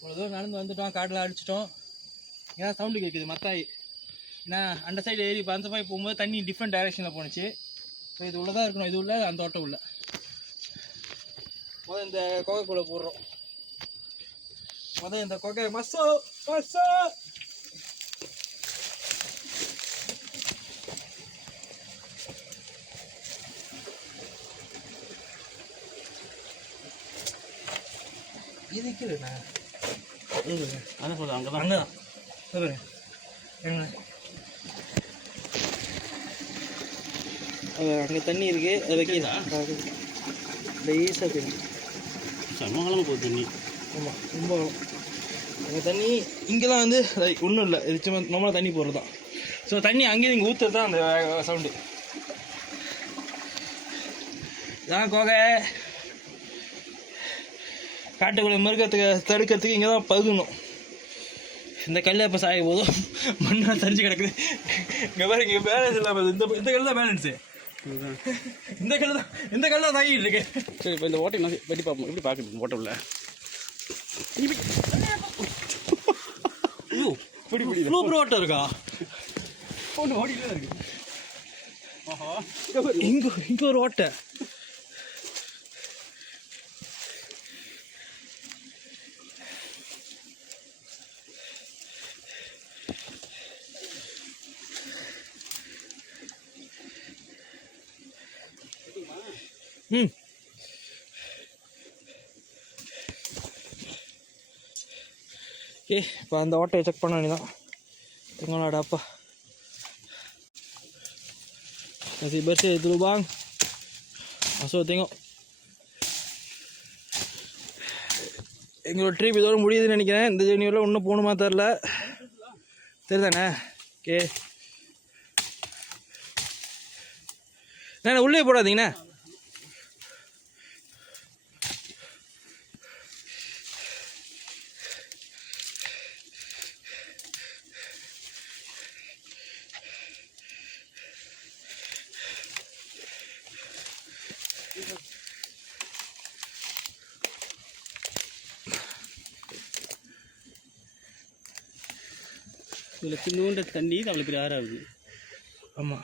இவ்வளோ தூரம் நடந்து வந்துட்டோம், காட்டில் அடிச்சிட்டோம். ஏன்னா சவுண்டு கேட்குது மத்தாய். ஏன்னா அந்த சைடு ஏறி இப்போ அந்த மாதிரி போகும்போது தண்ணி டிஃப்ரெண்ட் டைரெக்ஷனில் போணுச்சு. ஸோ இது உள்ளே தான் இருக்கணும், இது உள்ள அந்த தோட்டம் உள்ள. முதல் இந்த கொகைக்குள்ளே போடுறோம். முதல் இந்த கொகை மசோ மசோ இது கீழேண்ணா அதான் சொல்லுங்கள் அங்கே தான் அங்கே தான் சொல்லுங்க எங்க அங்கே தண்ணி இருக்குது, அது வைக்கிறதா இந்த ஈஸாக தண்ணி சமகாலமாக போகுது தண்ணி. ஆமாம் ரொம்ப அங்கே தண்ணி இங்கெல்லாம் வந்து ஒன்றும் இல்லை, இது சும்மா நம்மளால் தண்ணி போடுறது தான். ஸோ தண்ணி அங்கேயும் இங்கே ஊற்றுறது தான் அந்த சவுண்டு. இதான் கோகை. காட்டுக்குள்ளே மிருகத்துக்கு தடுக்கிறதுக்கு இங்கே தான் பதுங்கணும். இந்த கல்லை இப்போ சாய போதும் மண்ணாக தரிஞ்சு கிடக்குது. இங்கே பாரு, இங்கே பேலன்ஸ் இல்லாமல் இந்த கல் தான் பேலன்ஸு. இந்த கல் தான் தாங்கிட்டு இருக்கு. சரி, இப்போ இந்த ஓட்டை என்ன வெட்டி பார்ப்போம். எப்படி பார்க்குறது ஓட்டை உள்ள சூப்பர் ஓட்டை இருக்கா? ஒன்று ஓடிட்டு தான் இருக்கு. இங்கே ஒரு ஓட்டை. இப்போ அந்த ஓட்டையை செக் பண்ண வேண்டியதான். tengoklah Kasih bersih dulu bang. Masuk tengok. எங்களோட ட்ரிப் இதோட முடியுதுன்னு நினைக்கிறேன். இந்த ஜேர்னியில் இன்னும் போகணுமா தெரில. தெரியுதாண்ணே? ஓகே அண்ணா உள்ளே போடாதீங்கண்ணா. இதில் சின்னோண்ட தண்ணி அவ்வளோ பெரிய ஆறாகுது. ஆமாம்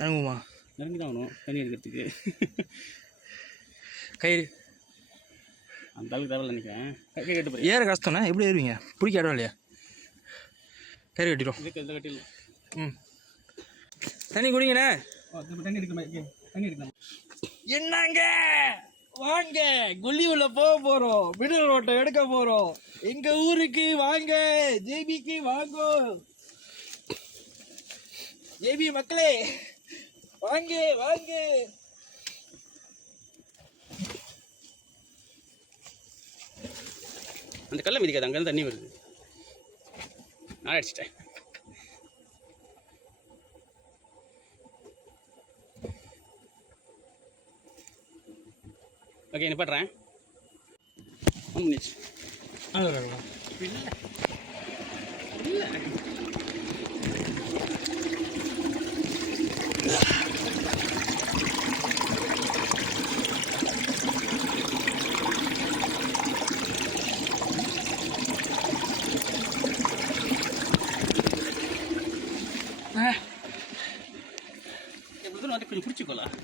இறங்குமா? இறங்கி தான் ஆகணும் தண்ணி எடுக்கிறதுக்கு. கயிறு அந்த அளவுக்கு தேவை நினைக்கிறேன். கை கட்டு போய் ஏற கஷ்டம்ண்ணா. எப்படி ஏறுவீங்க? பிடிக்க இடம் இல்லையா? கயிறு கட்டிடும். இதில் கட்டிடலாம். ம் தண்ணி குடிங்கண்ணே. தண்ணி எடுக்கணும். தண்ணி எடுக்கணும். என்னங்க வாங்க, குள்ளி உள்ள போக போறோம். மிடில் ரோட்டை எடுக்க போறோம். எங்க ஊருக்கு வாங்க, ஜேபிக்கு வாங்கோ. ஜேபி மக்களே வாங்க வாங்க. அந்த கல்லை மிதிக்காது, அங்கேருந்து தண்ணி வருது. நான் அடிச்சிட்டேன். ஓகே நிப்பாட்டுறேன். முடிச்சு இல்லை இல்லை எப்படி வந்து கொஞ்சம் பிடிச்சிக்கோலாம்.